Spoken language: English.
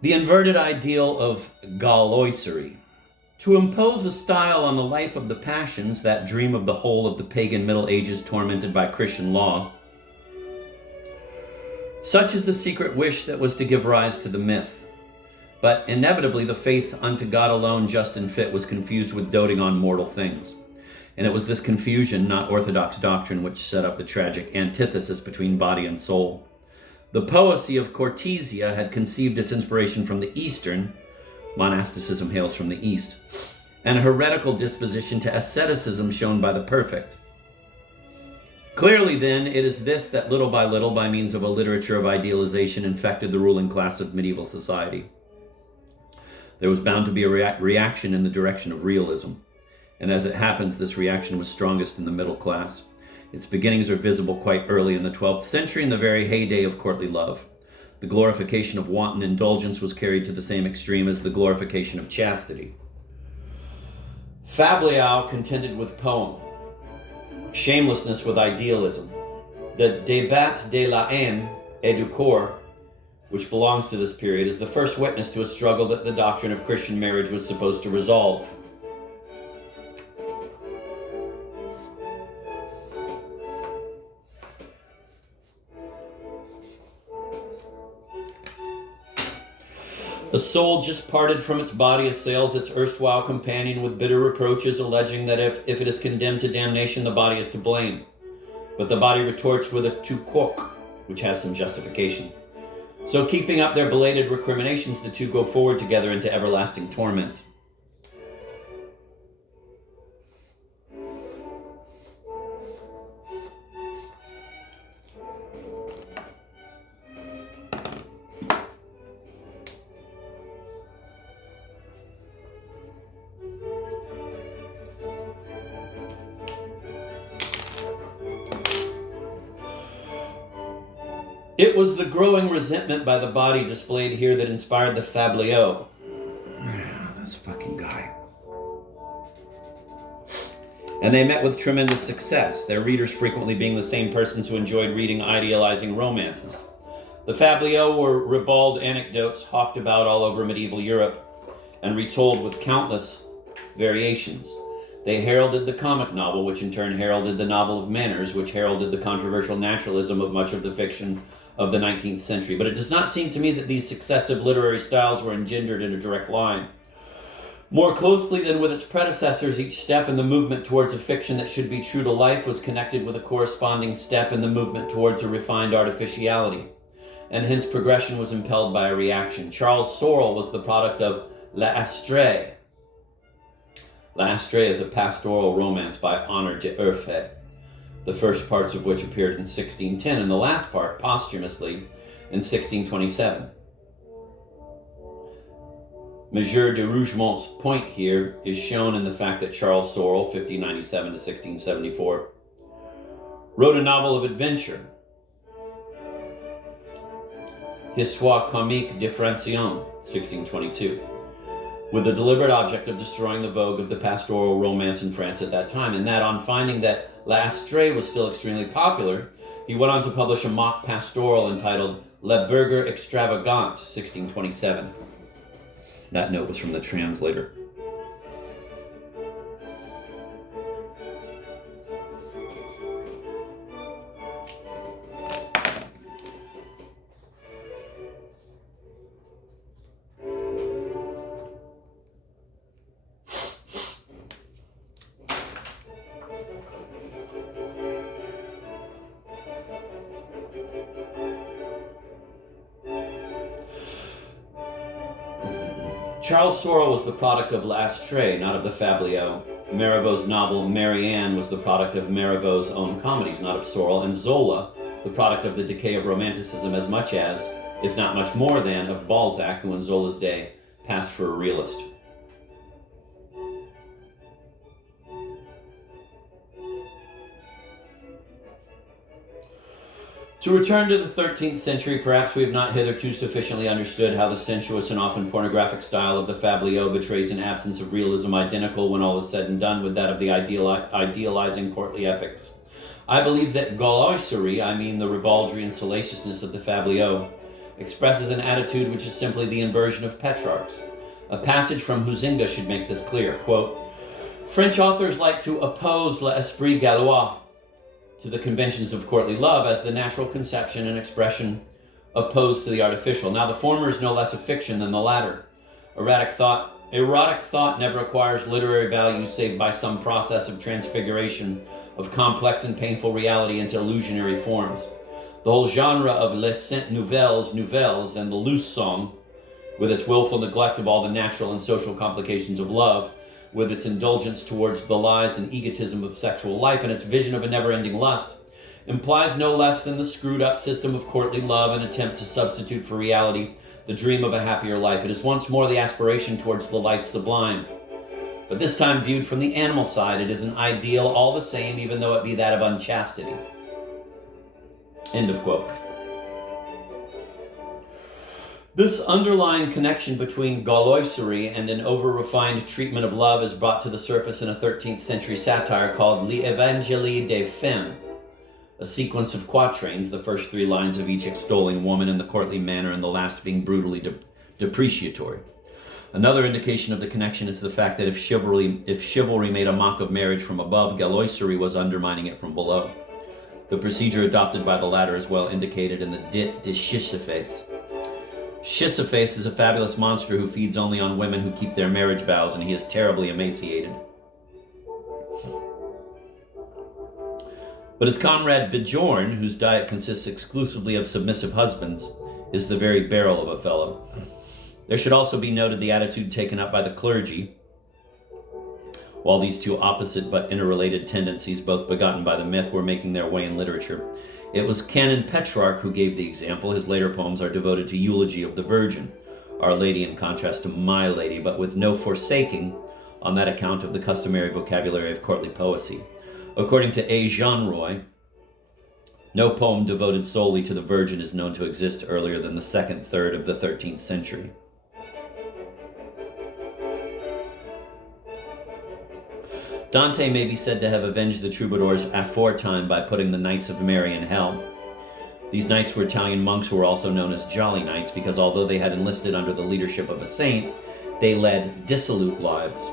The inverted ideal of Gauloisery. To impose a style on the life of the passions, that dream of the whole of the pagan Middle Ages tormented by Christian law. Such is the secret wish that was to give rise to the myth. But inevitably the faith unto God alone just and fit was confused with doting on mortal things. And it was this confusion, not orthodox doctrine, which set up the tragic antithesis between body and soul. The poesy of Cortesia had conceived its inspiration from the Eastern, monasticism hails from the East, and a heretical disposition to asceticism shown by the perfect. Clearly, then, it is this that little, by means of a literature of idealization, infected the ruling class of medieval society. There was bound to be a reaction in the direction of realism, and as it happens, this reaction was strongest in the middle class. Its beginnings are visible quite early in the 12th century in the very heyday of courtly love. The glorification of wanton indulgence was carried to the same extreme as the glorification of chastity. Fabliau contended with poem, shamelessness with idealism. The Débat de la haine et du corps, which belongs to this period, is the first witness to a struggle that the doctrine of Christian marriage was supposed to resolve. A soul just parted from its body assails its erstwhile companion with bitter reproaches, alleging that if it is condemned to damnation, the body is to blame. But the body retorts with a tu quoque, which has some justification. So keeping up their belated recriminations, the two go forward together into everlasting torment. It was the growing resentment by the body displayed here that inspired the Fabliaux. This fucking guy. And they met with tremendous success, their readers frequently being the same persons who enjoyed reading idealizing romances. The Fabliaux were ribald anecdotes hawked about all over medieval Europe and retold with countless variations. They heralded the comic novel, which in turn heralded the novel of manners, which heralded the controversial naturalism of much of the fiction of the 19th century. But it does not seem to me that these successive literary styles were engendered in a direct line. More closely than with its predecessors, each step in the movement towards a fiction that should be true to life was connected with a corresponding step in the movement towards a refined artificiality, and hence progression was impelled by a reaction. Charles Sorel was the product of L'Astrée. L'Astrée is a pastoral romance by Honor de Urfé, the first parts of which appeared in 1610, and the last part, posthumously, in 1627. Monsieur de Rougemont's point here is shown in the fact that Charles Sorel, 1597 to 1674, wrote a novel of adventure, Histoire comique de Francion, 1622, with the deliberate object of destroying the vogue of the pastoral romance in France at that time, and that on finding that L'Astrée was still extremely popular, he went on to publish a mock pastoral entitled Le Burger Extravagant, 1627. That note was from the translator. Charles Sorel was the product of L'Astrée, not of the Fabliaux. Marivaux's novel Marianne was the product of Marivaux's own comedies, not of Sorel, and Zola, the product of the decay of Romanticism as much as, if not much more than, of Balzac, who in Zola's day passed for a realist. To return to the 13th century, perhaps we have not hitherto sufficiently understood how the sensuous and often pornographic style of the Fabliaux betrays an absence of realism identical, when all is said and done, with that of the idealizing courtly epics. I believe that Gauloiserie, I mean the ribaldry and salaciousness of the Fabliaux, expresses an attitude which is simply the inversion of Petrarch's. A passage from Huizinga should make this clear. Quote, French authors like to oppose l'esprit gallois to the conventions of courtly love as the natural conception and expression opposed to the artificial. Now the former is no less a fiction than the latter. Erotic thought never acquires literary value save by some process of transfiguration of complex and painful reality into illusionary forms. The whole genre of les saintes nouvelles, and the loose song, with its willful neglect of all the natural and social complications of love, with its indulgence towards the lies and egotism of sexual life, and its vision of a never-ending lust, implies no less than the screwed-up system of courtly love, an attempt to substitute for reality the dream of a happier life. It is once more the aspiration towards the life sublime. But this time viewed from the animal side, it is an ideal all the same, even though it be that of unchastity. End of quote. This underlying connection between Gauloiserie and an over-refined treatment of love is brought to the surface in a 13th century satire called L'Evangelie des Femmes, a sequence of quatrains, the first 3 lines of each extolling woman in the courtly manner and the last being brutally depreciatory. Another indication of the connection is the fact that if chivalry made a mock of marriage from above, Gauloiserie was undermining it from below. The procedure adopted by the latter is well indicated in the Dit de Sisyphus. Sisyphus is a fabulous monster who feeds only on women who keep their marriage vows, and he is terribly emaciated. But his comrade Bjorn, whose diet consists exclusively of submissive husbands, is the very barrel of a fellow. There should also be noted the attitude taken up by the clergy. While these two opposite but interrelated tendencies, both begotten by the myth, were making their way in literature, it was Canon Petrarch who gave the example. His later poems are devoted to eulogy of the Virgin, Our Lady in contrast to My Lady, but with no forsaking, on that account, of the customary vocabulary of courtly poesy. According to A. Jean Roy, no poem devoted solely to the Virgin is known to exist earlier than the second third of the 13th century. Dante may be said to have avenged the troubadours aforetime by putting the Knights of Mary in hell. These knights were Italian monks who were also known as Jolly Knights because although they had enlisted under the leadership of a saint, they led dissolute lives.